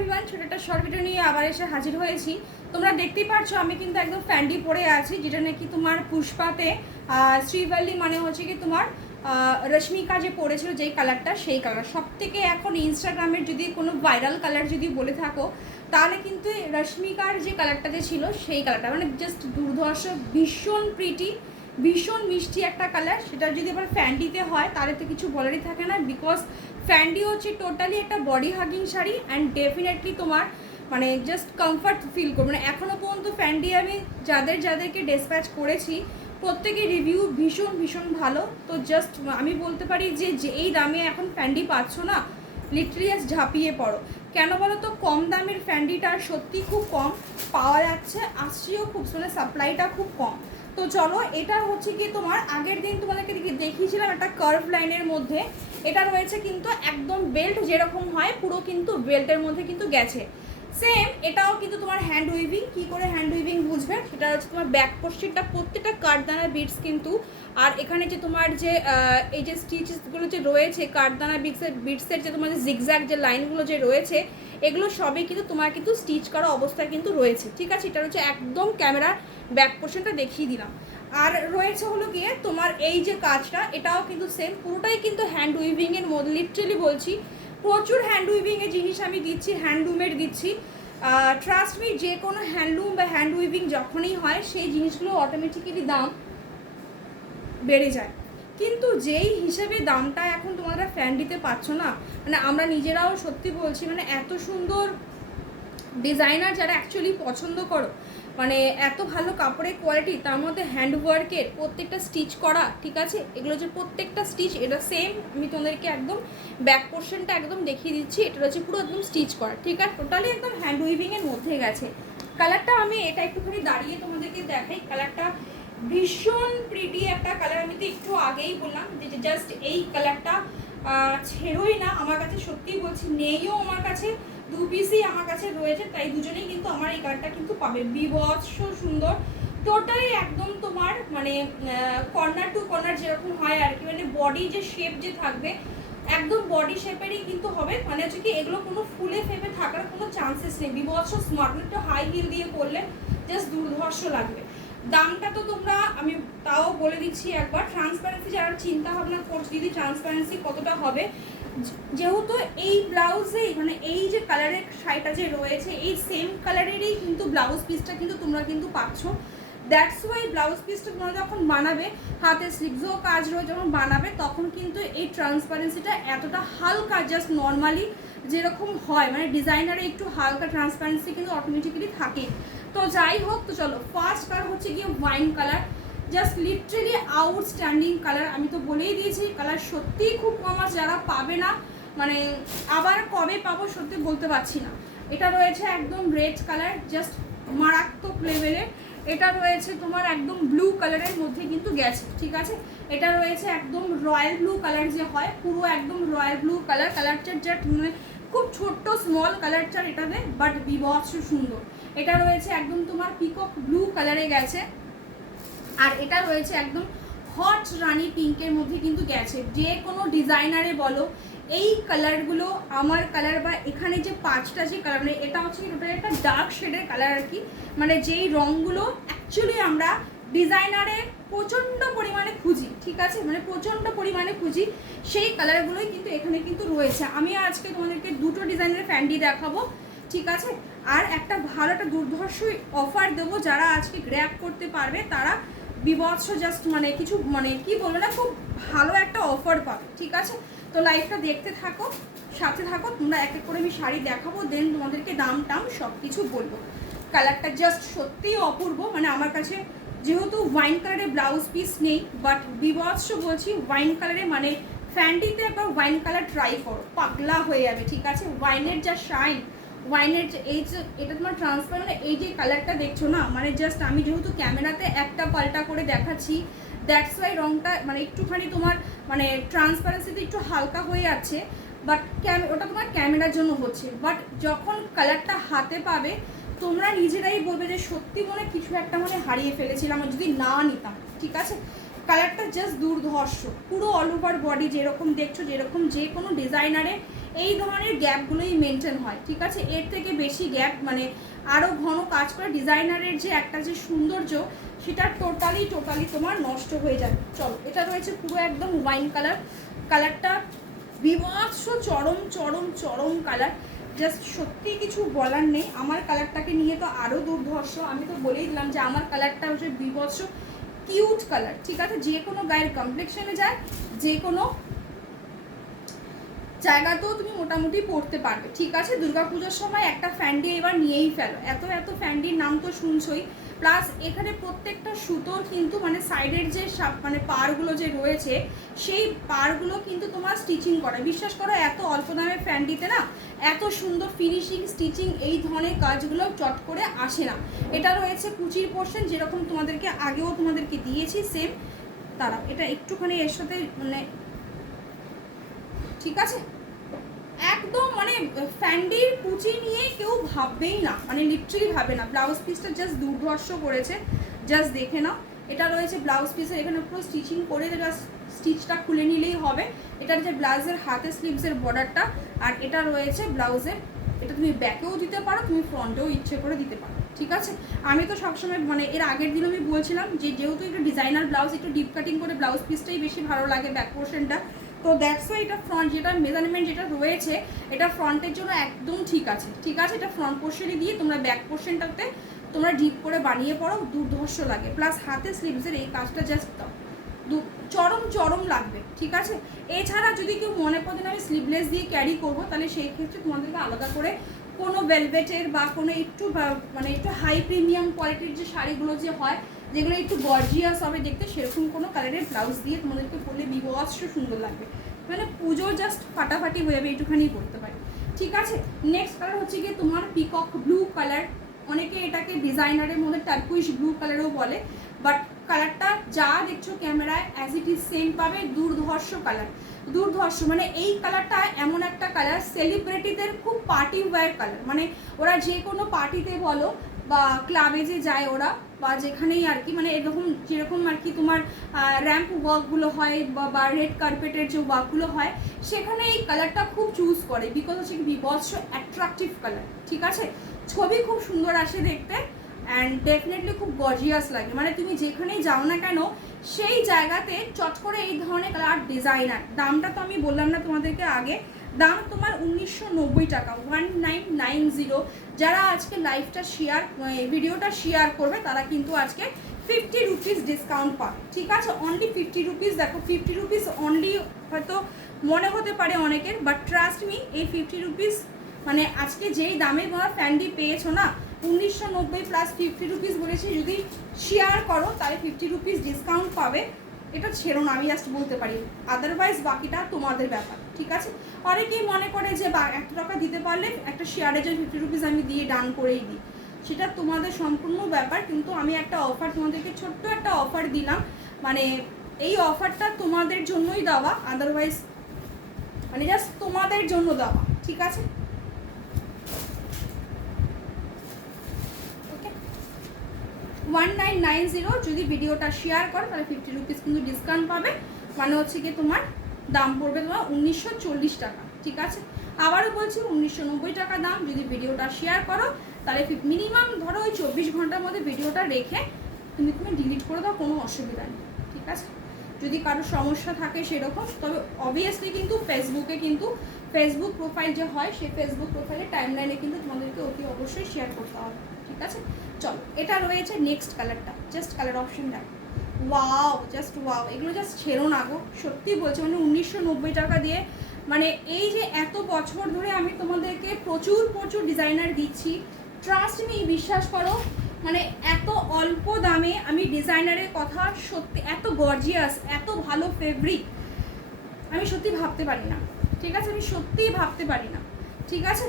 Everyone, ছোট একটা short video নিয়ে আবার এসে হাজির হয়েছি। তোমরা দেখতেই পাচ্ছ আমি কিন্তু একদম ফ্যান্ডি পরে আছি, যেটা নাকি তোমার পুষ্পাতে শ্রীবল্লী মানে হচ্ছে কি তোমার রশ্মিকা যে পরেছিল যেই কালারটা, সেই কালার সব থেকে এখন ইনস্টাগ্রামের যদি কোনো ভাইরাল কালার যদি বলে থাকো তাহলে কিন্তু রশ্মিকার যে কালারটাতে ছিল সেই কালারটা মানে জাস্ট দুর্ধর্ষ, ভীষণ প্রিটি, ভীষণ মিষ্টি একটা কালার। সেটা যদি আবার ফ্যান্ডিতে হয় তাহলে তো কিছু বলারই থাকে না, বিকজ ফ্যান্ডি হচ্ছে টোটালি একটা body hugging sari and definitely তোমার মানে জাস্ট কমফর্ট ফিল করবো। মানে এখনও পর্যন্ত ফ্যান্ডি আমি যাদেরকে ডিসপ্যাচ করেছি প্রত্যেকের রিভিউ ভীষণ ভীষণ ভালো। তো জাস্ট আমি বলতে পারি যে এই দামে এখন ফ্যান্ডি পাচ্ছ না, লিটারালি ঝাঁপিয়ে পড়ো। কেন বলো তো, কম দামের ফ্যান্ডিটা সত্যি খুব কম পাওয়া যাচ্ছে, আসছেও খুব, মানে সাপ্লাইটা খুব কম। তো চলো, এটা হচ্ছে কি তোমার আগের দিন তোমাদেরকে দেখিয়েছিলাম একটা কার্ভ লাইনের মধ্যে। এটা রয়েছে কিন্তু একদম বেল্ট যেরকম হয় পুরো কিন্তু বেল্টের মধ্যে কিন্তু গেছে সেম। এটাও কিন্তু তোমার হ্যান্ড উইভিং। কী করে হ্যান্ড উইভিং বুঝবে, সেটা হচ্ছে তোমার ব্যাক পোস্টটা প্রত্যেকটা কাঠদানা বিটস কিন্তু, আর এখানে যে তোমার যে এই যে স্টিচেসগুলো যে রয়েছে কাঠদানা বিটসের যে তোমার যে জিগজ্যাগ যে লাইনগুলো যে রয়েছে, এগুলো সবই কিন্তু তোমার কিন্তু স্টিচ করা অবস্থায় কিন্তু রয়েছে। ঠিক আছে, এটা হচ্ছে একদম ক্যামেরার ব্যাক পোর্শনটা দেখিয়ে দিলাম। আর রয়েছে হলো গিয়ে তোমার এই যে কাজটা, এটাও কিন্তু সেম, পুরোটাই কিন্তু হ্যান্ড উইভিংয়ের মধ্যে। লিটারালি বলছি, প্রচুর হ্যান্ড উইভিংয়ের জিনিস আমি দিচ্ছি, হ্যান্ডলুমের দিচ্ছি। ট্রাস্ট মি, যে কোনো হ্যান্ডলুম বা হ্যান্ড উইভিং যখনই হয় সেই জিনিসগুলো অটোমেটিক্যালি দাম বেড়ে যায়। কিন্তু যেই হিসেবে দামটা এখন তোমরা ফ্যান্ডিতে পাচ্ছ না, মানে আমরা নিজেরাও সত্যি বলছি, মানে এত সুন্দর ডিজাইনার যারা অ্যাকচুয়ালি পছন্দ করো, মানে এত ভালো কাপড়ের কোয়ালিটি, তার মধ্যে হ্যান্ডওয়ার্কের প্রত্যেকটা স্টিচ করা, ঠিক আছে, এগুলো যে প্রত্যেকটা স্টিচ এটা সেম। আমি তোমাদেরকে একদম ব্যাক পোর্শনটা একদম দেখিয়ে দিচ্ছি, এটা হচ্ছে পুরো একদম স্টিচ করা, ঠিক আছে, টোটালি একদম হ্যান্ড উইভিংয়ের মধ্যে গেছে। কালারটা আমি এটা একটুখানি দাঁড়িয়ে তোমাদেরকে দেখাই, কালারটা ভীষণ প্রিটি একটা কালার। আমি তো একটু আগেই বললাম যে জাস্ট এই কালারটা ছেড়োই না আমার কাছে, সত্যিই বলছি, নেইও আমার কাছে, দু পিসই আমার কাছে রয়েছে, তাই দুজনেই কিন্তু আমার এই কালারটা কিন্তু পাবে। বিভৎস সুন্দর, টোটালি একদম তোমার মানে কর্নার টু কর্নার যেরকম হয় আর কি, মানে বডি যে শেপ যে থাকবে একদম বডি শেপেরই কিন্তু হবে। মানে হচ্ছে কি এগুলো কোনো ফুলে ফেপে থাকার কোনো চান্সেস নেই। বিভৎস স্মার্ট, একটু হাই হিল দিয়ে করলে জাস্ট দুর্ধর্ষ লাগবে। দামটা তো তোমরা, আমি তাও বলে দিচ্ছি একবার, ট্রান্সপারেন্সি যারা চিন্তা ভাবনা করছে দিদি ট্রান্সপারেন্সি কতটা হবে, যেহেতু এই ব্লাউজেই মানে এই যে কালারের শাড়িটা যে রয়েছে এই সেম কালারেরই কিন্তু ব্লাউজ পিসটা কিন্তু তোমরা কিন্তু পাচ্ছ। দ্যাটস ওয়াই ব্লাউজ পিসটা তোমরা যখন বানাবে, হাতে স্লিভসও কাজ রয়ে যখন বানাবে, তখন কিন্তু এই ট্রান্সপারেন্সিটা এতটা হালকা, জাস্ট নর্মালি যেরকম হয় মানে ডিজাইনারে একটু হালকা ট্রান্সপারেন্সি কিন্তু অটোমেটিক্যালি থাকে। তো যাই হোক, তো চলো, ফার্স্ট কালার হচ্ছে গিয়ে wine colour, just literally outstanding colour. আমি তো বলেই দিয়েছি কালার সত্যিই খুব কম আছে, যারা পাবে না মানে আবার কবে পাবো সত্যি বলতে পারছি না। এটা রয়েছে একদম রেড কালার, জাস্ট মারাত্মক লেভেলের। এটা রয়েছে তোমার একদম ব্লু কালারের মধ্যে কিন্তু গেছে, ঠিক আছে। এটা রয়েছে একদম রয়্যাল ব্লু কালার যে হয়, পুরো একদম রয়্যাল ব্লু কালার। কালারটার যা মানে খুব ছোট্ট স্মল কালারটার এটাতে, বাট বিভৎস সুন্দর। এটা রয়েছে একদম তোমার পিকক ব্লু কালারে গেছে, আর এটা রয়েছে একদম হট রানি পিঙ্কের মধ্যে কিন্তু গেছে। যে কোনো ডিজাইনারে বলো এই কালারগুলো আমার কালার, বা এখানে যে পাঁচটা যে কালার, মানে এটা হচ্ছে টোটাল একটা ডার্ক শেডের কালার আর কি, মানে যেই রঙগুলো অ্যাকচুয়ালি আমরা ডিজাইনারে প্রচণ্ড পরিমাণে খুঁজি, ঠিক আছে, মানে প্রচণ্ড পরিমাণে খুঁজি, সেই কালারগুলোই কিন্তু এখানে কিন্তু রয়েছে। আমি আজকে তোমাদেরকে দুটো ডিজাইনের ফ্যান্ডি দেখাবো, ঠিক আছে, আর একটা ভালো একটা দুর্ধর্ষ অফার দেবো। যারা আজকে গ্র্যাব করতে পারবে তারা বিভৎস জাস্ট মানে কিছু মানে কি বলবো না, খুব ভালো একটা অফার পাবে, ঠিক আছে। তো লাইভটা দেখতে থাকো, সাথে থাকো, তোমরা এক এক করে আমি শাড়ি দেখাবো, দেন তোমাদেরকে দাম টাম সব কিছু বলবো। কালারটা জাস্ট সত্যিই অপূর্ব, মানে আমার কাছে যেহেতু ওয়াইন কালারের ব্লাউজ পিস নেই, বাট বিভৎস বলছি ওয়াইন কালারে, মানে ফ্যান্ডিতে একবার ওয়াইন কালার ট্রাই করো, পাগলা হয়ে যাবে, ঠিক আছে। ওয়াইনের যা শাইন, ওয়াইনের যে এই যে এটা তোমার ট্রান্সপারেন্ট, এই যে কালারটা দেখছো না, মানে জাস্ট আমি যেহেতু ক্যামেরাতে একটা পাল্টা করে দেখাচ্ছি, দ্যাটস ওয়াই রঙটা মানে একটুখানি তোমার মানে ট্রান্সপারেন্সিতে একটু হালকা হয়ে যাচ্ছে, বাট ওটা তোমার ক্যামেরার জন্য হচ্ছে, বাট যখন কালারটা হাতে পাবে তোমরা নিজেরাই বলবে যে সত্যি মনে কিছু একটা মনে হারিয়ে ফেলেছিলাম যদি না নিতাম, ঠিক আছে। কালারটা জাস্ট দুর্ধর্ষ, পুরো অল ওভার বডি যেরকম দেখছো, যেরকম যে কোনো ডিজাইনারে এই ধরনের গ্যাপগুলোই মেনটেন হয়, ঠিক আছে। এর থেকে বেশি গ্যাপ মানে আরও ঘন কাজ করে ডিজাইনারের যে একটা যে সৌন্দর্য সেটা টোটালি তোমার নষ্ট হয়ে যাবে। চলো, এটা রয়েছে পুরো একদম ওয়াইন কালার, কালারটা বিভৎস চরম কালার, জাস্ট সত্যি কিছু বলার নেই। আমার কালারটাকে নিয়ে তো আরও দুর্ধর্ষ, আমি তো বলেই দিলাম যে আমার কালারটা হচ্ছে বিভৎস কিউট কালার, ঠিক আছে। যে কোনো গায়ের কমপ্লেক্সনে যায়, যে কোনো জায়গাতেও তুমি মোটামুটি পড়তে পারবে, ঠিক আছে। দুর্গাপুজোর সময় একটা ফ্যান্ডি এবার নিয়েই ফেলো, এত ফ্যান্ডির নাম তো শুনছই। প্লাস এখানে প্রত্যেকটা সুতোর কিন্তু মানে সাইডের যে মানে পাড়গুলো যে রয়েছে সেই পাড়গুলো কিন্তু তোমার স্টিচিং করা, বিশ্বাস করো এত অল্প দামের ফ্যান্ডিতে না এত সুন্দর ফিনিশিং স্টিচিং এই ধরনের কাজগুলো চট করে আসে না। এটা রয়েছে কুচির পোর্শন, যেরকম তোমাদেরকে দিয়েছি সেম। তারা এটা একটুখানি এর সাথে মানে ঠিক আছে, একদম মানে ফ্যান্ডির কুচি নিয়ে কেউ ভাববেই না, মানে লিটারালি ভাবে না। ব্লাউজ পিসটা জাস্ট দুর্ধর্ষ করেছে, জাস্ট দেখে নাও। এটা রয়েছে ব্লাউজ পিসের, এখানে পুরো স্টিচিং করে জাস্ট স্টিচটা খুলে নিলেই হবে। এটার যে ব্লাউজের হাতে স্লিভসের বর্ডারটা, আর এটা রয়েছে ব্লাউজের, এটা তুমি ব্যাকেও দিতে পারো, তুমি ফ্রন্টেও ইচ্ছে করে দিতে পারো, ঠিক আছে। আমি তো সবসময় মানে এর আগের দিন আমি বলছিলাম যে যেহেতু একটু ডিজাইনার ব্লাউজ একটু ডিপ কাটিং করে ব্লাউজ পিসটাই বেশি ভালো লাগে ব্যাক পোর্শনটা, তো দ্যাটস ওয়াই এটা ফ্রন্ট যেটা মেজারমেন্ট যেটা রয়েছে এটা ফ্রন্টের জন্য একদম ঠিক আছে, ঠিক আছে। এটা ফ্রন্ট পোর্শনে দিয়ে তোমরা ব্যাক পোর্শনটাতে তোমরা ডিপ করে বানিয়ে পড়ো, দুর্ধর্ষ লাগে। প্লাস হাতে স্লিভসের এই কাজটা জাস্ট দাও, চরম লাগবে, ঠিক আছে। এছাড়া যদি কেউ মনে করেন আমি স্লিভলেস দিয়ে ক্যারি করবো, তাহলে সেই ক্ষেত্রে তোমাদেরকে আলাদা করে কোনো ভেলভেটের বা কোনো একটু মানে একটু হাই প্রিমিয়াম কোয়ালিটির যে শাড়িগুলো যে হয়, যেগুলো একটু গর্জিয়াস হবে দেখতে, সেরকম কোনো কালারের ব্লাউজ দিয়ে তোমাদেরকে পরলে বিভৎস সুন্দর লাগবে, মানে পুজো জাস্ট ফাটাফাটি হয়ে যাবে, এইটুখানি করতে পারি, ঠিক আছে। নেক্সট কালার হচ্ছে গিয়ে তোমার পিকক ব্লু কালার, অনেকে এটাকে ডিজাইনারের মধ্যে টার্কুইশ ব্লু কালারও বলে, বাট কালারটা যা দেখছো ক্যামেরায় অ্যাজ ইট ইজ সেম পাবে। দুর্ধর্ষ মানে এই কালারটা এমন একটা কালার সেলিব্রিটিদের খুব পার্টি ওয়্যার কালার, মানে ওরা যে কোনো পার্টিতে বলো বা ক্লাবে যে যায় ওরা বা যেখানেই আর কি, মানে এরকম যেরকম আর কি তোমার র্যাম্প ওয়ার্কগুলো হয় বা রেড কার্পেটের যে ওয়ার্কগুলো হয়, সেখানে এই কালারটা খুব চুজ করে, বিকজ হচ্ছে বিভৎস অ্যাট্রাকটিভ কালার, ঠিক আছে। ছবি খুব সুন্দর আসে দেখতে অ্যান্ড ডেফিনেটলি খুব গর্জিয়াস লাগে, মানে তুমি যেখানেই যাও না কেন সেই জায়গাতে চট করে এই ধরনের কালার। ডিজাইনার দামটা তো আমি বললাম না তোমাদেরকে আগে, দাম তোমার 1990 টাকা, 1990। যারা আজকে লাইভটা ভিডিওটা শেয়ার করবে তারা কিন্তু আজকে 50 রুপিস ডিসকাউন্ট পাবে, ঠিক আছে। অনলি 50 রুপিস, দেখো 50 রুপিস অনলি হয়তো মনে হতে পারে অনেকের, বাট ট্রাস্ট মি এই 50 রুপিস মানে আজকে যেই দামে তোমরা ফ্যান্ডি পেয়েছো না, 1990 প্লাস 50 রুপিস বলেছি, যদি শেয়ার করো তাহলে 50 রুপিস ডিসকাউন্ট পাবে। এটা ছেড়ো না, আমি জাস্ট বলতে পারি, আদারওয়াইজ বাকিটা তোমাদের ব্যাপার, ঠিক আছে। অনেকেই মনে করে যে 1 টাকা দিতে পারলে একটা শেয়ারে যে 50 রুপিস আমি দিয়ে ডান করেই দিই, সেটা তোমাদের সম্পূর্ণ ব্যাপার। কিন্তু আমি একটা অফার তোমাদেরকে ছোট্ট একটা অফার দিলাম, মানে এই অফারটা তোমাদের জন্যই দেওয়া, আদারওয়াইজ মানে জাস্ট তোমাদের জন্য দেওয়া, ঠিক আছে। 1990 যদি ভিডিওটা শেয়ার করো তাহলে 50 রুপিস কিন্তু ডিসকাউন্ট পাবে, মানে হচ্ছে কি তোমার দাম পড়বে তোমার 1940 টাকা, ঠিক আছে। আবারও বলছি 1990 টাকা দাম, যদি ভিডিওটা শেয়ার করো তাহলে মিনিমাম ধরো ওই 24 ঘন্টার মধ্যে ভিডিওটা রেখে তুমি ডিলিট করে দাও, কোনো অসুবিধা নেই, ঠিক আছে। যদি কারো সমস্যা থাকে সেরকম, তবে অবভিয়াসলি কিন্তু ফেসবুক প্রোফাইল যে হয় সেই ফেসবুক প্রোফাইলের টাইমলাইনে কিন্তু তোমাদেরকে অতি অবশ্যই শেয়ার করতে হবে, ঠিক আছে। চলো, এটা রয়েছে নেক্সট কালারটা, জাস্ট কালার অপশন দেখো, ওয়াও, জাস্ট ওয়াও, এগুলো জাস্ট ছেড়ো না গো, সত্যি বলছি, মানে 1990 টাকা দিয়ে, মানে এই যে এত বছর ধরে আমি তোমাদেরকে প্রচুর ডিজাইনার দিচ্ছি, ট্রাস্ট মি, বিশ্বাস করো, মানে এত অল্প দামে আমি ডিজাইনারের কথা সত্যি, এত গর্জিয়াস, এত ভালো ফেব্রিক আমি সত্যি ভাবতে পারি না, ঠিক আছে, আমি সত্যিই ভাবতে পারি না, ঠিক আছে।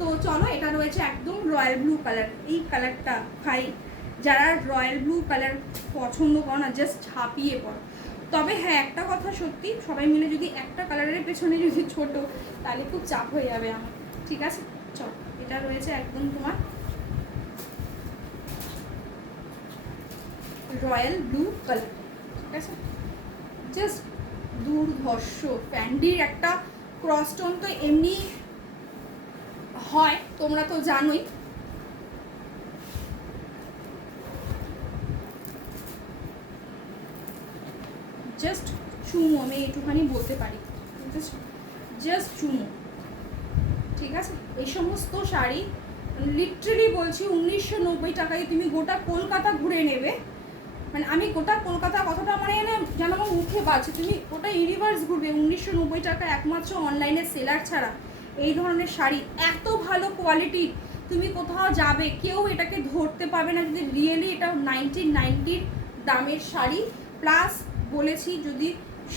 তো চলো, এটা রয়েছে একদম রয়্যাল ব্লু কালার, এই কালারটা ভাই যারা রয়্যাল ব্লু কালার পছন্দ করো না জাস্ট ঝাঁপিয়ে পড়ো। তবে হ্যাঁ, একটা কথা সত্যি, সবাই মিলে যদি একটা কালারের পেছনে যদি ছোটো তাহলে খুব চাপ হয়ে যাবে আমার, ঠিক আছে। চলো, এটা রয়েছে একদম তোমার রয়্যাল ব্লু কালার, ঠিক আছে। জাস্ট দুর্ধর্ষ। ফ্যান্ডির একটা ক্রসটোন তো এমনি হয়, তোমরা তো জানোই। জাস্ট চুমো, আমি একটুখানি বলতে পারি, জাস্ট চুমো, ঠিক আছে। এই সমস্ত শাড়ি লিটারালি বলছি 1990 টাকায় তুমি গোটা কলকাতা ঘুরে নেবে। মানে আমি গোটা কলকাতা কথাটা মানে যেন আমার মুখে বাজছে, তুমি গোটা ইউনিভার্স ঘুরবে 1990 টাকা একমাত্র অনলাইনে সেলার ছাড়া। এই ধরনের শাড়ি এত ভালো কোয়ালিটি, তুমি কোথাও যাবে কেউ এটাকে ধরতে পারবে না যদি রিয়েলি এটা 1990 দামের শাড়ি। প্লাস বলেছি যদি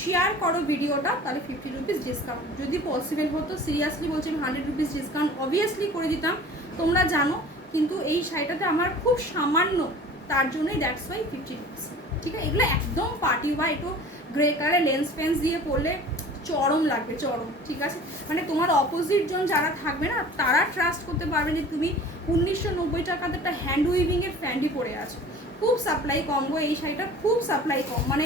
শেয়ার করো ভিডিওটা তাহলে 50 রুপিস ডিসকাউন্ট, যদি পসিবল হতো সিরিয়াসলি বলছি আমি 100 রুপিস ডিসকাউন্ট অবভিয়াসলি করে দিতাম, তোমরা জানো। কিন্তু এই শাড়িটাতে আমার খুব সামান্য, তার জন্যই দ্যাটস ওয়াই 50 রুপিস, ঠিক আছে। এগুলো একদম পার্টি বা একটু গ্রে কালার লেন্স ফেন্স দিয়ে পরলে চরম লাগবে, চরম, ঠিক আছে। মানে তোমার অপোজিট জন যারা থাকবে না তারা ট্রাস্ট করতে পারবে যে তুমি 1990 টাকাতে একটা হ্যান্ড উইভিংয়ের ফ্যান্ডি পরে আছো। খুব সাপ্লাই কম গো এই শাড়িটা, খুব সাপ্লাই কম, মানে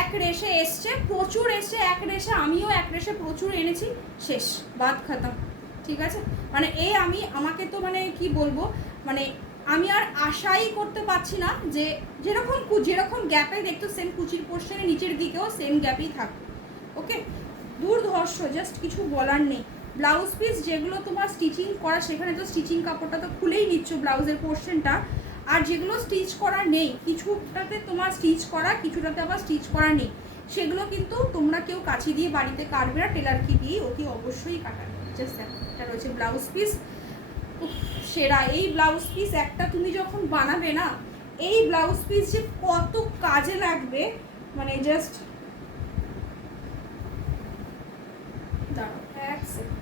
এক রেশে এসছে, প্রচুর এসছে এক রেশে, আমিও এক রেশে প্রচুর এনেছি, শেষ, বাদ খতম, ঠিক আছে। মানে এই আমাকে তো মানে কি বলবো, মানে আমি আর আশাই করতে পারছি না যে যেরকম গ্যাপে দেখতো সেম কুচির পোর্শনে নিচের দিকেও সেম গ্যাপেই থাকবে। ওকে, দুর্ধর্ষ, জাস্ট কিছু বলার নেই। ব্লাউজ পিস যেগুলো তোমার স্টিচিং করা, সেখানে তো স্টিচিং কাপড়টা তো খুলেই নিচ্ছ ব্লাউজের পোর্শনটা, আর যেগুলো স্টিচ করা নেই, কিছুটাতে তোমার স্টিচ করা, কিছুটাতে আবার স্টিচ করা নেই, সেগুলো কিন্তু তোমরা কেউ কাছি দিয়ে বাড়িতে কাটবে না, টেলারকে দিয়ে অতি অবশ্যই কাটাবে। জাস্ট এটা রয়েছে ব্লাউজ পিস, সেরা। এই ব্লাউজ পিস একটা তুমি যখন বানাবে না, এই ব্লাউজ পিস যে কত কাজে লাগবে, মানে জাস্ট দাঁড়াও এক সেকেন্ড,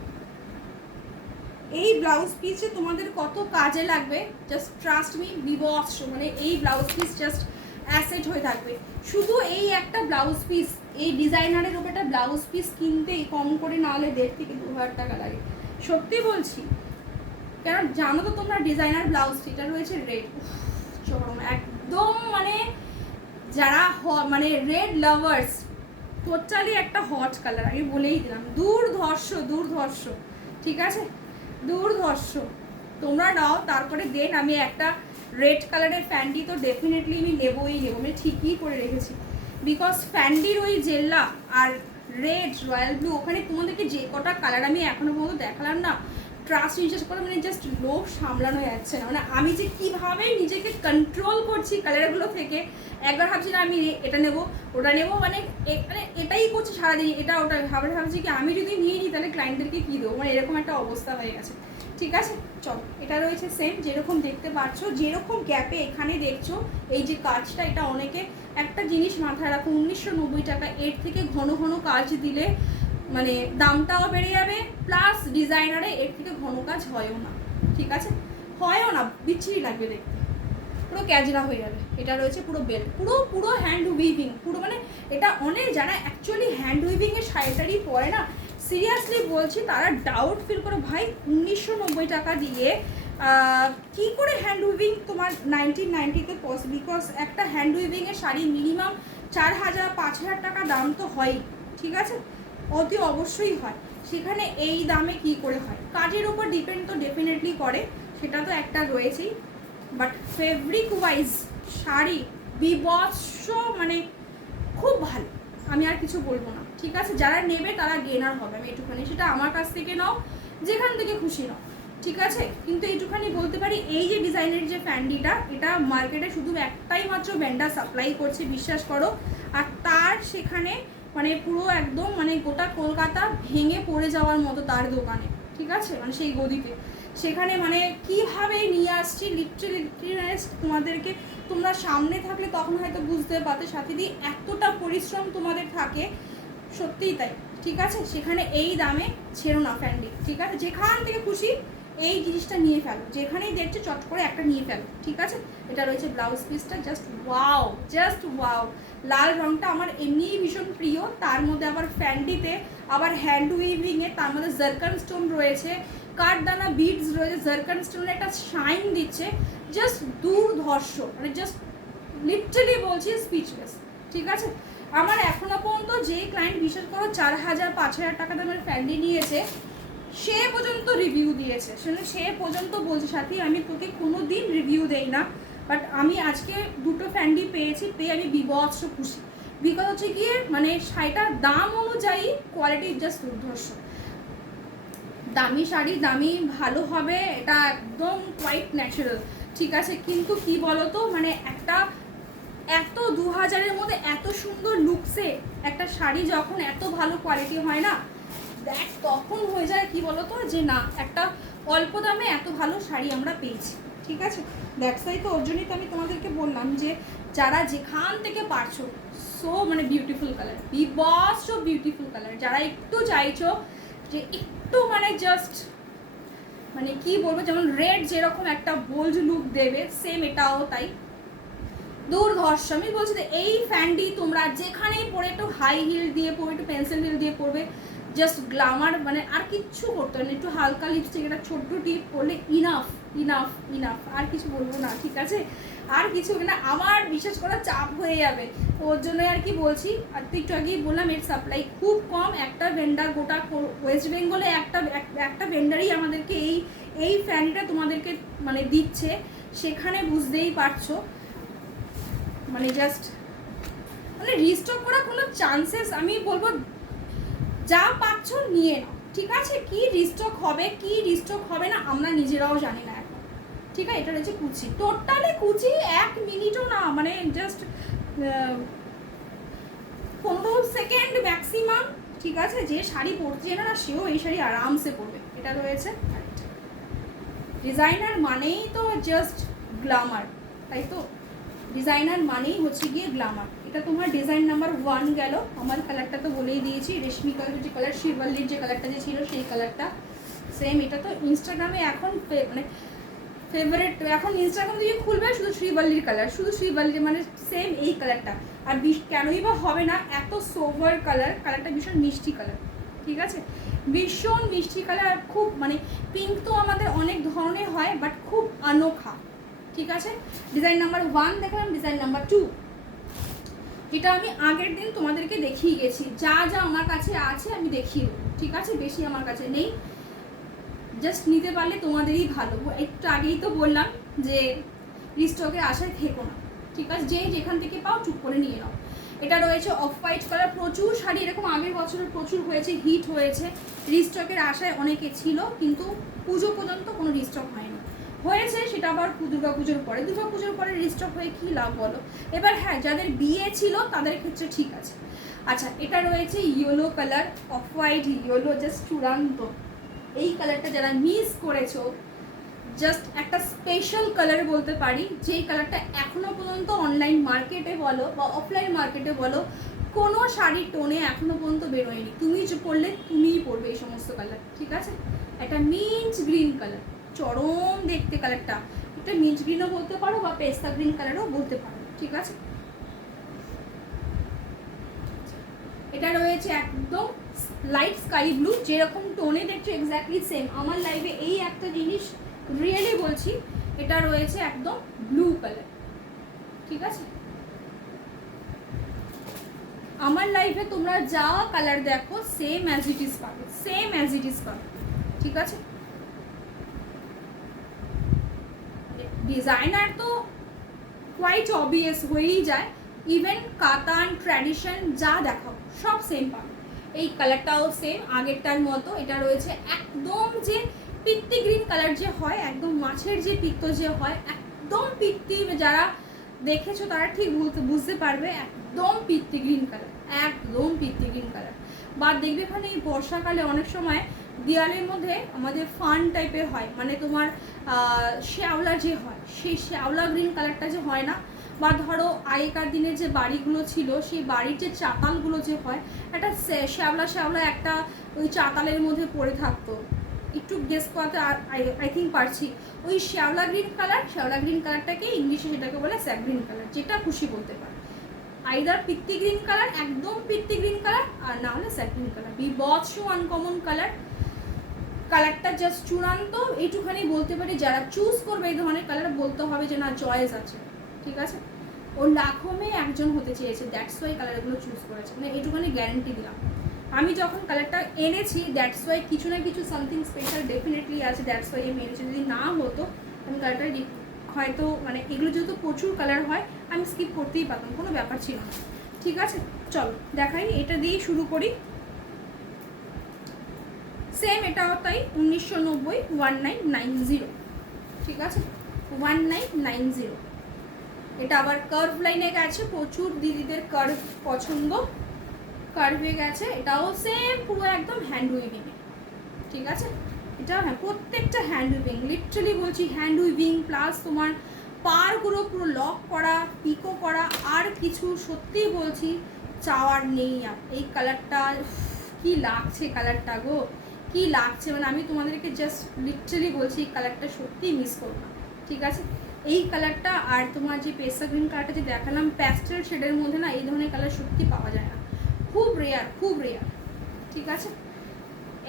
এই ব্লাউজ পিস যে তোমাদের কত কাজে লাগবে জাস্ট ট্রাস্ট মি, বিবস। মানে এই ব্লাউজ পিস জাস্ট অ্যাসেট হয়ে থাকবে। শুধু এই একটা ব্লাউজ পিস, এই ডিজাইনারের ওপর একটা ব্লাউজ পিস কিনতেই কম করে না হলে 1,500 থেকে 2,000 টাকা লাগে, সত্যি বলছি। কেন জানো তো তোমরা ডিজাইনার ব্লাউজ, এটা রয়েছে রেড, চরম একদম, মানে যারা মানে রেড লাভার্স, টোটালি একটা হট কালার, আমি বলেই দিলাম, দুর্ধর্ষ দুর্ধর্ষ, ঠিক আছে, দুর্ধর্ষ। তোমরা নাও, তারপরে দেন আমি একটা রেড কালারের ফ্যান্ডি তো ডেফিনেটলি আমি নেবই নেবো, আমি ঠিকই করে রেখেছি। বিকজ ফ্যান্ডির ওই জেল্লা আর রেড রয়্যাল ব্লু, ওখানে তোমাদেরকে যে কটা কালার আমি এখনো পর্যন্ত দেখালাম না, ট্রাস্ট ইনচার্জ করে মানে জাস্ট লোভ সামলানো যাচ্ছে না। মানে আমি যে কীভাবে নিজেকে কন্ট্রোল করছি কালারগুলো থেকে, একবার ভাবছি না আমি এটা নেবো ওটা নেবো, মানে এটাই করছি সারাদিন, এটা ওটা ভাবছি কি আমি যদি নিয়ে নিই তাহলে ক্লায়েন্টদেরকে কী দেবো, মানে এরকম একটা অবস্থা হয়ে গেছে, ঠিক আছে। চলো, এটা রয়েছে সেম যেরকম দেখতে পাচ্ছ, যেরকম গ্যাপে এখানে দেখছো এই যে কাজটা, এটা অনেকে একটা জিনিস মাথায় রাখো, 1990 টাকা, এর থেকে ঘন ঘন কাজ দিলে মানে দামটাও বেড়ে যাবে, প্লাস ডিজাইনারে এর থেকে ঘন কাজ হয়ও না, ঠিক আছে, হয়ও না, বিচ্ছিরি লাগবে দেখতে, পুরো ক্যাজরা হয়ে যাবে। এটা রয়েছে পুরো বেল্ট, পুরো হ্যান্ড উইভিং, পুরো মানে এটা অনেক যারা অ্যাকচুয়ালি হ্যান্ড উইভিংয়ের শাড়িটারই পরে না, সিরিয়াসলি বলছি তারা ডাউট ফিল করে, ভাই 1990 টাকা দিয়ে কী করে হ্যান্ড উইভিং তোমার 1990-তে পসিবল, বিকজ একটা হ্যান্ড উইভিংয়ের শাড়ি মিনিমাম 4,000-5,000 টাকা দাম তো হয়ই, ঠিক আছে, অতি অবশ্যই হয়। সেখানে এই দামে কি করে হয়, কাজের উপর ডিপেন্ড তো ডেফিনেটলি করে, সেটা তো একটা রয়েছেই। বাট ফেব্রিক ওয়াইজ শাড়ি বিভৎস, মানে খুব ভালো, আমি আর কিছু বলবো না, ঠিক আছে। যারা নেবে তারা গেনার হবে, আমি একটুখানি, সেটা আমার কাছ থেকে নাও, যেখান থেকে খুশি নাও, ঠিক আছে। কিন্তু এইটুখানি বলতে পারি, এই যে ডিজাইনের যে ফ্যান্ডিটা, এটা মার্কেটে শুধু একটাই মাত্র ব্র্যান্ডটা সাপ্লাই করছে, বিশ্বাস করো। আর তার সেখানে মানে পুরো একদম মানে গোটা কলকাতা ভেঙে পড়ে যাওয়ার মতো তার দোকানে, ঠিক আছে, মানে সেই গদিতে, সেখানে মানে কীভাবে নিয়ে আসছি লিটারালি তোমাদেরকে, তোমরা সামনে থাকলে তখন হয়তো বুঝতে পারতে, সাথে দিয়ে এতটা পরিশ্রম তোমাদের থাকে, সত্যিই তাই, ঠিক আছে। সেখানে এই দামে ছেড়ো না ফ্যান্ডি, ঠিক আছে, যেখান থেকে খুশি এই জিনিসটা নিয়ে ফেলো, যেখানেই দেখছো চট করে একটা নিয়ে ফেলো, ঠিক আছে। এটা রয়েছে ব্লাউজ পিসটা, জাস্ট ওয়াও, জাস্ট ওয়াও। লাল রঙটা আমার এমনিই ভীষণ প্রিয়, তার মধ্যে আবার ফ্যান্ডিতে আবার হ্যান্ড উইভিংয়ে, তার মধ্যে জারকান স্টোন রয়েছে, কাঠদানা বিডস রয়েছে, জারকান স্টোনের একটা শাইন দিচ্ছে, জাস্ট দুর্ধর্ষ, মানে জাস্ট লিটারালি বলছি স্পিচলেস, ঠিক আছে। আমার এখনো পর্যন্ত যে ক্লায়েন্ট বিশ্বাস করো 4,000-5,000 টাকা দামের ফ্যান্ডি নিয়েছে, সে পর্যন্ত রিভিউ দিয়েছে। সে পর্যন্ত বলছে সাথী আমি তোকে কোনো দিন রিভিউ দেই না, বাট আমি আজকে দুটো ফ্যান্ডি পেয়েছি, পেয়ে আমি বিভৎস খুশি। বিকজ হচ্ছে গিয়ে মানে শাড়িটার দাম অনুযায়ী কোয়ালিটি জাস্ট দুর্ধর্ষ। দামি শাড়ি দামি ভালো হবে, এটা একদম কোয়াইট ন্যাচারাল, ঠিক আছে। কিন্তু কি বলতো মানে একটা এত 2,000-এর মধ্যে এত সুন্দর লুকসে একটা শাড়ি যখন এত ভালো কোয়ালিটি হয় না, দেখ তখন হয়ে যায় কি বলতো যে না একটা অল্প দামে এত ভালো শাড়ি আমরা পেয়েছি, ঠিক আছে। ব্যবসায়ী তো ওর জন্যই তো আমি তোমাদেরকে বললাম যে যারা যেখান থেকে পারছো, সো মানে বিউটিফুল কালার, বিভৎস বিউটিফুল কালার, যারা একটু চাইছো যে একটু মানে জাস্ট মানে কি বলবো, যেমন রেড যেরকম একটা বোল্ড লুক দেবে, সেম এটাও তাই দুর্ধর্ষ। আমি বলছি যে এই ফ্যান্ডি তোমরা যেখানেই পরে একটু হাই হিল দিয়ে পরবে, একটু পেন্সিল হিল দিয়ে পরবে, জাস্ট গ্লামার, মানে আর কিচ্ছু করতে হবে না, একটু হালকা লিপস্টিক একটা ছোট্ট টিপ পরলে ইনাফ ইনাফ ইনাফ, আর কিছু বলবো না, ঠিক আছে। আর কিছু না, আমার বিশেষ করে চাপ হয়ে যাবে, ওর জন্য আর কি বলছি। আর তো একটু আগেই বললাম এর সাপ্লাই খুব কম, একটা ভেন্ডার গোটা ওয়েস্ট বেঙ্গলে একটা ভেন্ডারই আমাদেরকে এই ফ্যান্ডিটা তোমাদেরকে মানে দিচ্ছে, সেখানে বুঝতেই পারছো মানে জাস্ট মানে রিস্টক করার কোনো চান্সেস আমি বলবো যা পাচ্ছ নিয়ে নাও, ঠিক আছে। কি রিস্টক হবে কি রিস্টক হবে না আমরা নিজেরাও জানি না এখন, ঠিক আছে। এটা রয়েছে কুচি, টোটালি কুচি 1 মিনিটও না, মানে জাস্ট 15 সেকেন্ড ম্যাক্সিমাম, ঠিক আছে। যে শাড়ি পরছে না সেও এই শাড়ি আরামসে পরবে। এটা রয়েছে ডিজাইনার মানেই তো জাস্ট গ্ল্যামার, তাই তো। ডিজাইনার মানেই হচ্ছে গিয়ে গ্ল্যামার। এটা তোমার ডিজাইন নাম্বার 1 গেল। আমার কালারটা তো বলেই দিয়েছি, রেশমি কালার যে কালার, শিরওয়াল্লির যে কালারটা যে ছিল সেই কালারটা সেম। এটা তো ইনস্টাগ্রামে এখন মানে ফেভারিট, এখন ইনস্টাগ্রাম দিয়ে খুলবে শুধু শ্রীবল্লির কালার, শুধু শ্রীবল্লির মানে সেম এই কালারটা। আর কেনই বা হবে না, এত সোভার কালার, কালারটা ভীষণ মিষ্টি কালার, ঠিক আছে, ভীষণ মিষ্টি কালার। আর খুব মানে পিঙ্ক তো আমাদের অনেক ধরনের হয়, বাট খুব অনোখা, ঠিক আছে। ডিজাইন নাম্বার 1 দেখলাম, ডিজাইন নাম্বার 2 যেটা আমি আগের দিন তোমাদেরকে দেখিয়ে গেছি, যা যা আমার কাছে আছে আমি দেখিয়ে দেবো, ঠিক আছে। বেশি আমার কাছে নেই, জাস্ট নিতে পারলে তোমাদেরই ভালো। একটু আগেই তো বললাম যে রিস্টকের আশায় থেকো না, ঠিক আছে। যে যেখান থেকে পাও চুপ করে নিয়ে নাও। এটা রয়েছে অফ হোয়াইট কালার। প্রচুর শাড়ি এরকম আগের বছরে প্রচুর হয়েছে, হিট হয়েছে, রিস্টকের আশায় অনেকে ছিল, কিন্তু পুজো পর্যন্ত কোনো রিস্টক হয়নি। হয়েছে সেটা আবার দুর্গাপুজোর পরে, দুর্গাপুজোর পরে রিস্টক হয়ে কী লাভ বলো। এবার হ্যাঁ, যাদের বিয়ে ছিল তাদের ক্ষেত্রে ঠিক আছে। আচ্ছা, এটা রয়েছে yellow colour, off white yellow, just চূড়ান্ত। এই কালারটা যারা মিস করেছো, জাস্ট একটা স্পেশাল কালার বলতে পারি, যেই কালারটা এখনো পর্যন্ত অনলাইন মার্কেটে বলো বা অফলাইন মার্কেটে বলো কোনো শাড়ির টোনে এখনো পর্যন্ত বেরোয়নি। তুমি যে পরলে তুমিই পরবে এই সমস্ত কালার, ঠিক আছে। একটা মিন্ট গ্রিন কালার, চরম দেখতে কালারটা, এটা মিন্ট গ্রিনও বলতে পারো বা পেস্তা গ্রিন কালারও বলতে পারো, ঠিক আছে। এটা রয়েছে একদম লাইট স্কাই ব্লু, যেরকম টোনে দেখছো এক্স্যাক্টলি সেম। আমার লাইফে এই একটা জিনিস রিয়েলি বলছি, এটা রয়েছে একদম ব্লু কালার, ঠিক আছে। আমার লাইফে তোমরা যা কালার দেখো সেম অ্যাজ ইট ইজ পাবে, সেম অ্যাজ ইট ইজ পাবে, ঠিক আছে। ডিজাইনার তো কোয়াইট অবভিয়াস হয়েই যায়, ইভেন কাতান ট্র্যাডিশন যা দেখাও সব সেম পাবে। এই কালারটাও সেম আগেরটার মতো। এটা রয়েছে একদম যে পিত্তি গ্রিন কালার যে হয়, একদম মাছের যে পিত্ত যে হয়, একদম পিত্তি, যারা দেখেছো তারা ঠিক বুঝতে পারবে, একদম পিত্তি গ্রিন কালার, একদম পিত্তি গ্রিন কালার। বা দেখবে এখানে এই বর্ষাকালে অনেক সময় দেয়ালের মধ্যে আমাদের ফান টাইপের হয়, মানে তোমার শ্যাওলা যে হয়, সেই শ্যাওলা গ্রিন কালারটা যে হয় না, বা ধরো আগেকার দিনে যে বাড়িগুলো ছিল সেই বাড়ির যে চাতালগুলো যে হয়, একটা শ্যাওলা শ্যাওলা একটা ওই চাতালের মধ্যে পড়ে থাকতো, একটু গেস করাতে আই থিঙ্ক পারছি, ওই শ্যাওলা গ্রিন কালার, শ্যাওলা গ্রিন কালারটাকে ইংলিশে সেটাকে বলে স্যাপ গ্রিন কালার, যেটা খুশি বলতে পারে। আইদার পিত্তি গ্রিন কালার, একদম পিত্তি গ্রিন কালার, আর না হলে স্যাপ গ্রিন কালার, বিভৎস আনকমন কালার। কালারটা জাস্ট চূড়ান্ত, এইটুখানি বলতে পারি, যারা চুজ করবে এই ধরনের কালার বলতে হবে যে না চয়েস আছে, ঠিক আছে। ও লাখো মেয়ে একজন হতে চেয়েছে, দ্যাটস ওয়াই কালারগুলো চুজ করেছে, মানে এইটুখানি গ্যারেন্টি দিলাম। আমি যখন কালারটা এনেছি দ্যাটস ওয়াই কিছু না কিছু সামথিং স্পেশাল ডেফিনেটলি আছে, দ্যাটস ওয়াই আমি এনেছি। যদি না হতো আমি কালারটা হয়তো মানে এগুলো যেহেতু প্রচুর কালার হয় আমি স্কিপ করতেই পারতাম, কোনো ব্যাপার ছিল না। ঠিক আছে, চলো দেখাই, এটা দিয়েই শুরু করি। সেম এটাও তাই 1990 1990, ঠিক আছে 1990। এটা আবার কার্ভ লাইনে গেছে, প্রচুর দিদিদের কার্ভ পছন্দ, কার্ভে গেছে। এটাও সেম পুরো একদম হ্যান্ড উইভিং, ঠিক আছে। এটা হ্যাঁ প্রত্যেকটা হ্যান্ড উইভিং, লিটারালি বলছি হ্যান্ড উইভিং প্লাস তোমার পারগুলো পুরো লক করা, পিকো করা, আর কিছু সত্যি বলছি চাওয়ার নেই। আর এই কালারটা কি লাগছে, কালারটা গো কি লাগছে, মানে আমি তোমাদেরকে জাস্ট লিটারালি বলছি এই কালারটা সত্যিই মিস করবো না, ঠিক আছে। এই কালারটা আর তোমার যে পেস্তা গ্রিন কালারটা যে দেখালাম প্যাস্টেল শেডের মধ্যে না, এই ধরনের কালার সত্যি পাওয়া যায় না, খুব রেয়ার, খুব রেয়ার, ঠিক আছে।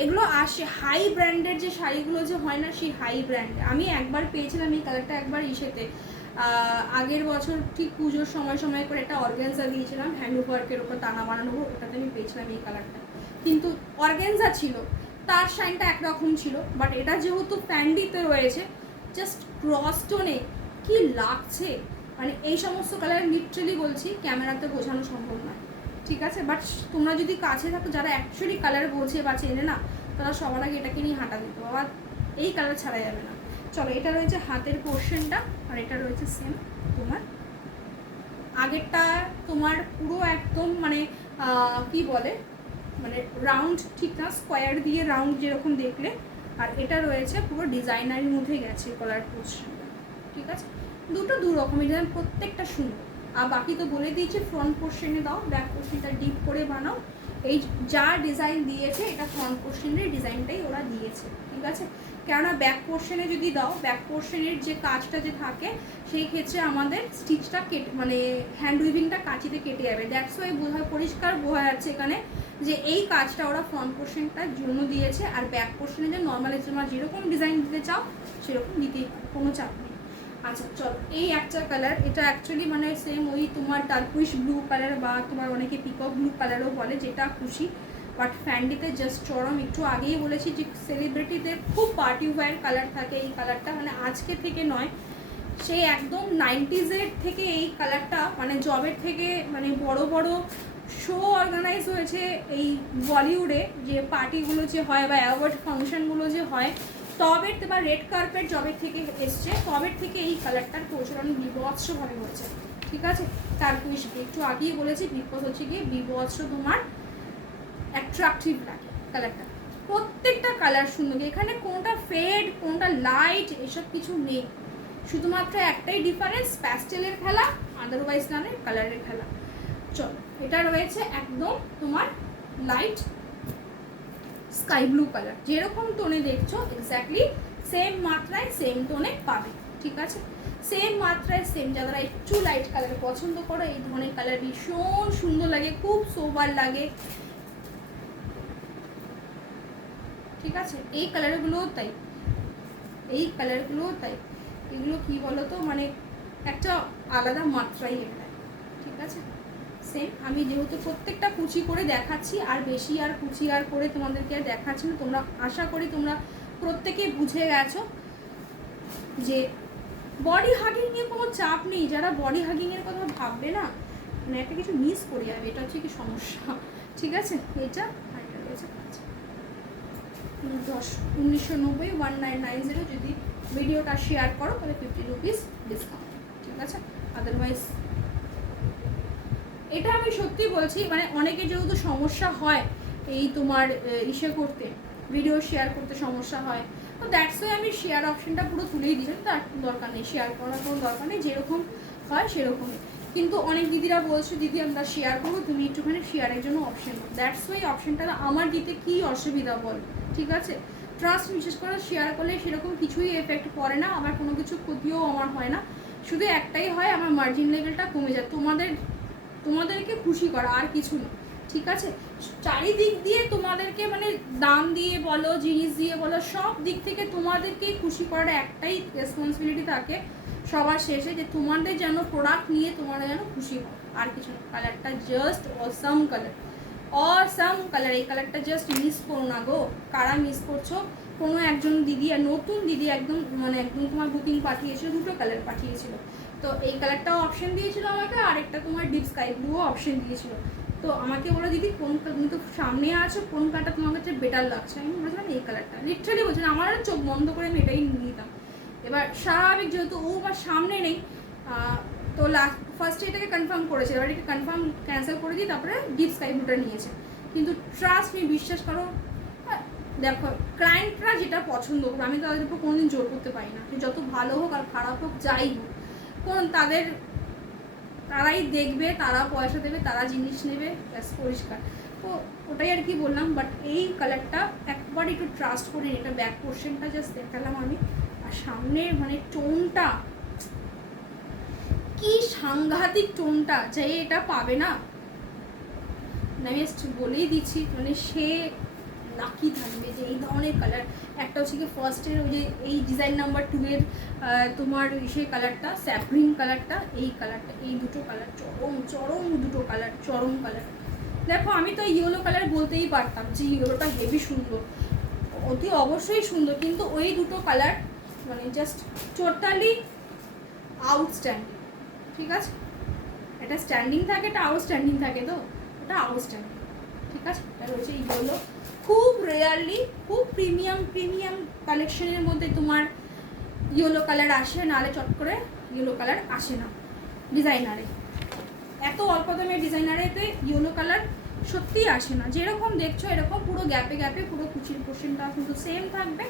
এগুলো আসে হাই ব্র্যান্ডের যে শাড়িগুলো যে হয় না, সেই হাই ব্র্যান্ড। আমি একবার পেয়েছিলাম এই কালারটা, একবার ইসেতে আগের বছর ঠিক পুজোর সময় সময় করে একটা অর্গ্যানজা দিয়েছিলাম হ্যান্ড ওয়ার্কের ওপর টানা বানানো, ওটাতে আমি পেয়েছিলাম এই কালারটা, কিন্তু অর্গ্যানজা ছিল, তার শাইনটা একরকম ছিল। বাট এটা যেহেতু প্যান্ডিতে রয়েছে জাস্ট ক্রস টোনে কি লাগছে, মানে এই সমস্ত কালার লিটারালি বলছি ক্যামেরাতে বোঝানো সম্ভব নয়, ঠিক আছে। বাট তোমরা যদি কাছে থাকো, যারা অ্যাকচুয়ালি কালার বোঝে বা চেনে না, তারা সবার আগে এটাকে নিয়ে হাঁটা দিত, আবার এই কালার ছাড়া যাবে না। চলো, এটা রয়েছে হাতের পোর্শনটা, আর এটা রয়েছে সেম তোমার আগেরটা, তোমার পুরো একদম মানে কি বলে মানে রাউন্ড, ঠিক না, স্কোয়ার দিয়ে রাউন্ড যেরকম দেখলে, আর এটা রয়েছে পুরো ডিজাইনারের মধ্যে গেছে কলার পোর্শনটা, ঠিক আছে। দুটো দু রকমের ডিজাইন, প্রত্যেকটা সুন্দর। আর বাকি তো বলে দিয়েছি ফ্রন্ট পোর্শনে দাও, ব্যাক পোর্শনটা ডিপ করে বানাও। এই যা ডিজাইন দিয়েছে এটা ফ্রন্ট পোর্শনের ডিজাইনটাই ওরা দিয়েছে, ঠিক আছে। কেননা ব্যাক পোর্শনে যদি দাও, ব্যাক পোর্শনের যে কাজটা যে থাকে সেই ক্ষেত্রে আমাদের স্টিচটা কেটে মানে হ্যান্ড উইভিংটা কাঁচিতে কেটে যাবে, দ্যাটস ওয়াই পরিষ্কার বোঝা যাচ্ছে এখানে যে এই কাজটা ওরা ফ্রন্ট পোর্শনটার জন্য দিয়েছে। আর ব্যাক পোর্শনে যে নর্মালি তোমরা যেরকম ডিজাইন দিতে চাও সেরকম দিতেই পারো, কোনো চাপ নেই। আচ্ছা চলো, এই একটা কালার, এটা অ্যাকচুয়ালি মানে সেম ওই তোমার টার্কুইশ ব্লু কালার বা তোমার অনেকে পিকক ব্লু কালারও বলে, যেটা খুশি। বাট ফ্যান্ডিতে জাস্ট চরম, একটু আগেই বলেছি যে সেলিব্রিটিদের খুব পার্টি ওয়্যার কালার থাকে এই কালারটা, মানে আজকে থেকে নয়, সেই একদম 90s থেকে এই কালারটা মানে জবের থেকে মানে বড় বড় শো অর্গানাইজ হয়েছে এই বলিউডে, যে পার্টিগুলো যে হয় বা অ্যাওয়ার্ড ফাংশনগুলো যে হয়, তবের বা রেড কার্পেট জবের থেকে এসছে, তবের থেকে এই কালারটার প্রচলন বিভৎসভাবে হয়েছে, ঠিক আছে। টার্কুইশ একটু আগেই বলেছি, বিপদ হচ্ছে গিয়ে বিভৎস তোমার অ্যাট্রাকটিভ লাগে কালারটা, প্রত্যেকটা কালার সুন্দর, এখানে কোনটা ফেড কোনটা লাইট এসব কিছু নেই, শুধুমাত্র একটাই ডিফারেন্স, প্যাস্টেলের খেলা, আদারওয়াইজ নামের কালারের খেলা। চলো, এটা রয়েছে একদম তোমার লাইট স্কাই ব্লু কালার, যেরকম টোনে দেখছো এক্স্যাক্টলি সেম মাত্রায় সেম টোনে পাবে, ঠিক আছে। সেম মাত্রায় সেম, যারা একটু লাইট কালার পছন্দ করো এই ধরনের কালার ভীষণ সুন্দর লাগে, খুব সোবার লাগে, ঠিক আছে। এই কালারগুলোও তাই, এই কালারগুলোও তাই, এগুলো কি বলো তো মানে একটা আলাদা মাত্রাই এটা, ঠিক আছে। সেম, আমি যেহেতু প্রত্যেকটা কুচি করে দেখাচ্ছি, আর বেশি আর কুচি আর করে তোমাদেরকে আর দেখাচ্ছি না, তোমরা আশা করি তোমরা প্রত্যেকে বুঝে গেছো যে বডি হাগিং নিয়ে কোনো চাপ নেই। যারা বডি হাগিংয়ের কথা ভাববে না, মানে একটা কিছু মিস করে যাবে, এটা হচ্ছে কি সমস্যা, ঠিক আছে। এটা আর এটা রয়েছে 1990 1990, যদি ভিডিওটা শেয়ার করো তাহলে 50 রুপিস ডিসকাউন্ট, ঠিক আছে। আদারওয়াইজ এটা আমি সত্যি বলছি, মানে অনেকে যেহেতু সমস্যা হয় এই তোমার ইসে করতে, ভিডিও শেয়ার করতে সমস্যা হয়, তো দ্যাটস ওয়াই আমি শেয়ার অপশনটা পুরো তুলেই দিয়েছি, তার দরকার নেই শেয়ার করার কোনো দরকার নেই, যেরকম হয় সেরকমই। কিন্তু অনেক দিদিরা বলছে দিদি আমরা শেয়ার করবো, তুমি একটুখানি শেয়ারের জন্য অপশন দাও, দ্যাটস ওয়াই অপশনটা আমার দিতে কী অসুবিধা বল, ঠিক আছে। ট্রাস্ট বিশেষ করে শেয়ার করলে সেরকম কিছুই এফেক্ট পড়ে না, আমার কোনো কিছু ক্ষতিও আমার হয় না, শুধু একটাই হয় আমার মার্জিন লেভেলটা কমে যায়, তোমাদেরকে খুশি করা, আর কিছু না, ঠিক আছে, চারিদিক দিয়ে তোমাদেরকে মানে দাম দিয়ে বলো, জিনিস দিয়ে বলো, সব দিক থেকে তোমাদেরকেই খুশি করার একটাই রেসপন্সিবিলিটি থাকে সবার শেষে, যে তোমাদের যেন প্রোডাক্ট নিয়ে তোমরা যেন খুশি হও, আর কিছু না। কালারটা just awesome colour, awesome colour. এই কালারটা জাস্ট মিস করো না গো। কারা মিস করছো? কোনো একজন দিদি, আর নতুন দিদি একদম মানে একদম তোমার বুকিং পাঠিয়েছিল, দুটো কালার পাঠিয়েছিল। তো এই কালারটাও অপশন দিয়েছিল আমাকে, আরেকটা তোমার ডিপ স্কাই ব্লুও অপশন দিয়েছিল। তো আমাকে বলো দিদি কোন, তুমি তো সামনে আছো, কোন কালারটা তোমার কাছে বেটার লাগছে? আমি বলছিলাম এই কালারটা, লিটারালি বলছিলাম, আমার চোখ বন্ধ করে আমি এটাই নিয়ে নিতাম। এবার স্বাভাবিক যেহেতু ও আমার সামনে নেই, তো ফার্স্টে এটাকে কনফার্ম করেছে, এবার এটাকে কনফার্ম ক্যান্সেল করে দিই, তারপরে ডিপ স্কাই ব্লুটা নিয়েছে। কিন্তু ট্রাস্ট মি, বিশ্বাস করো, দেখো ক্লায়েন্টরা যেটা পছন্দ করবে আমি তাদের উপর কোনোদিন জোর করতে পারি না, যত ভালো হোক আর খারাপ হোক যাই হোক, কোন তারাই দেখবে, তারা পয়সা দেবে, তারা জিনিস নেবে, ব্যাস পরিষ্কার। তো ওটাই আর কি বললাম। বাট এই কালারটা একবার একটু ট্রাস্ট করে, এটা ব্যাক পোর্শনটা জাস্ট দেখালাম আমি, আর সামনের মানে টোনটা কি সাংঘাতিক টোনটা, যে এটা পাবে না আমি বলেই দিচ্ছি, মানে সে লাকি থাকবে যে এই ধরনের কালার। একটা হচ্ছে কি ফার্স্টের ওই যে এই ডিজাইন নাম্বার 2 এর তোমার সেই কালারটা, স্যাপ্রিন কালারটা, এই কালারটা, এই দুটো কালার চরম চরম, দুটো কালার চরম কালার। দেখো আমি তো ইয়েলো কালার বলতেই পারতাম যে ইয়েলোটা হেভি সুন্দর, অতি অবশ্যই সুন্দর, কিন্তু ওই দুটো কালার মানে জাস্ট টোটালি আউটস্ট্যান্ডিং। ঠিক আছে, এটা স্ট্যান্ডিং থাকে, এটা আউটস্ট্যান্ডিং থাকে, তো এটা আউটস্ট্যান্ডিং। ঠিক আছে, এটা রয়েছে ইয়েলো, খুব রেয়ারলি, খুব প্রিমিয়াম কালেকশনের মধ্যে তোমার ইয়েলো কালার আসে, নাহলে চট করে ইয়েলো কালার আসে না ডিজাইনারে। এত অল্প দামের ডিজাইনারেতে ইয়েলো কালার সত্যিই আসে না। যেরকম দেখছো এরকম পুরো গ্যাপে গ্যাপে পুরো কুচির পোর্শনটা কিন্তু সেম থাকবে।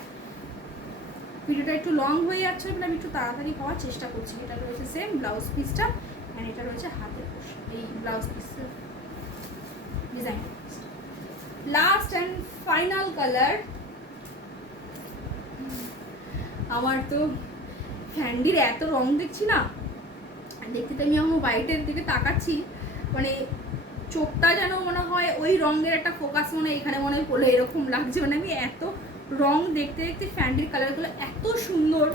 ভিডিওটা একটু লং হয়ে যাচ্ছে বলে আমি একটু তাড়াতাড়ি হওয়ার চেষ্টা করছি। এটা রয়েছে সেম ব্লাউজ পিসটা, আর এটা রয়েছে হাতের পোর্শন, এই ব্লাউজ পিসের design. Last and final colour, আমার তো ফ্যান্ডির এত রং দেখছি না, দেখতে তো আমি আমার হোয়াইটের দিকে তাকাচ্ছি, মানে চোখটা যেন মনে হয় ওই রঙের একটা ফোকাস মনে এখানে মনে হয় পড়লে এরকম লাগছে। মানে আমি এত রং দেখতে দেখতে ফ্যান্ডির কালারগুলো এত সুন্দর,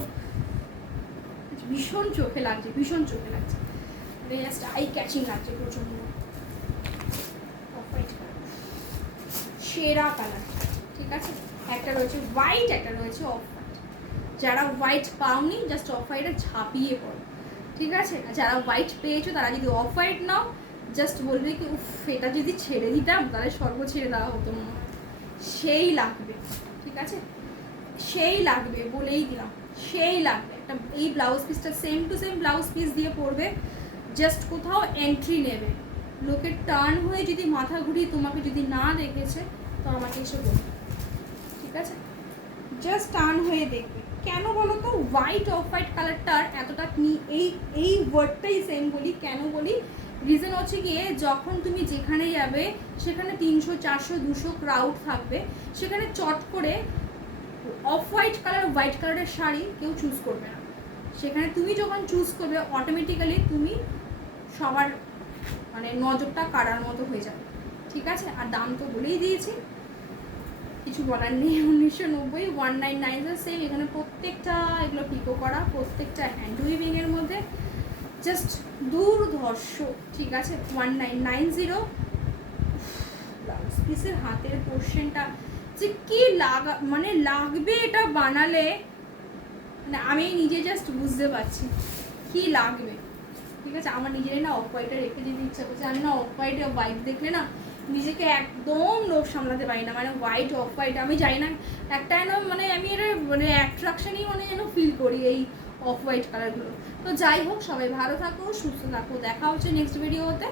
ভীষণ চোখে লাগছে, ভীষণ চোখে লাগছে, জাস্ট আই ক্যাচিং লাগছে প্রচন্ড। সেরা কালার, ঠিক আছে, একটা রয়েছে হোয়াইট, একটা রয়েছে অফ হোয়াইট। যারা হোয়াইট পাওনি জাস্ট অফ হোয়াইটে ঝাঁপিয়ে পড়ো, ঠিক আছে। যারা হোয়াইট পেয়েছো তারা যদি অফ হোয়াইট নাও জাস্ট বলবে কি উফ, এটা যদি ছেড়ে দিতাম তাহলে স্বর্গ ছেড়ে দেওয়া হতো মনে হয়, সেই লাগবে। ঠিক আছে, সেই লাগবে, বলেই দিলাম, সেই লাগবে। একটা এই ব্লাউজ পিসটা same to same blouse piece দিয়ে পরবে, জাস্ট কোথাও এন্ট্রি নেবে, লোকের টার্ন হয়ে যদি মাথা ঘুরিয়ে তোমাকে যদি না দেখেছে তো আমাকে এসে বলবে, ঠিক আছে, জাস্ট টার্ন হয়ে দেখবে। কেন বলো তো, হোয়াইট অফ হোয়াইট কালারটার এতটা এই ওয়ার্ডটাই সেম বলি, কেন বলি, রিজন হচ্ছে গিয়ে যখন তুমি যেখানে যাবে সেখানে 300 400 200 ক্রাউড থাকবে, সেখানে চট করে অফ হোয়াইট কালার হোয়াইট কালারের শাড়ি কেউ চুজ করবে না। সেখানে তুমি যখন চুজ করবে অটোমেটিক্যালি তুমি সবার মানে নজরটা কাড়ার মতো হয়ে যাবে, ঠিক আছে। আর দাম তো বলেই দিয়েছি, কিছু বলার নেই। 1990, 1990 সেম। এখানে প্রত্যেকটা এগুলো পিকো করা, প্রত্যেকটা হ্যান্ড উইভিংয়ের মধ্যে, জাস্ট দুর্ধর্ষ, ঠিক আছে। 1990 ব্লাউজ পিসের হাতের পোর্শনটা যে কি মানে লাগবে এটা বানালে, মানে আমি নিজে জাস্ট বুঝতে পারছি কি লাগবে, ঠিক আছে। আমার নিজেরই না অফ হোয়াইটে রেখে দিতে ইচ্ছা করছে। আমি না অফ হোয়াইটে হোয়াইট দেখলে না নিজেকে একদম লোভ সামলাতে পারি না, মানে হোয়াইট অফ হোয়াইট আমি জানি না, একটা যেন মানে আমি এটা মানে অ্যাট্রাকশনই মানে যেন ফিল করি এই অফ হোয়াইট কালারগুলো। তো যাই হোক, সবাই ভালো থাকো, সুস্থ থাকো, দেখা হচ্ছে নেক্সট ভিডিওতে।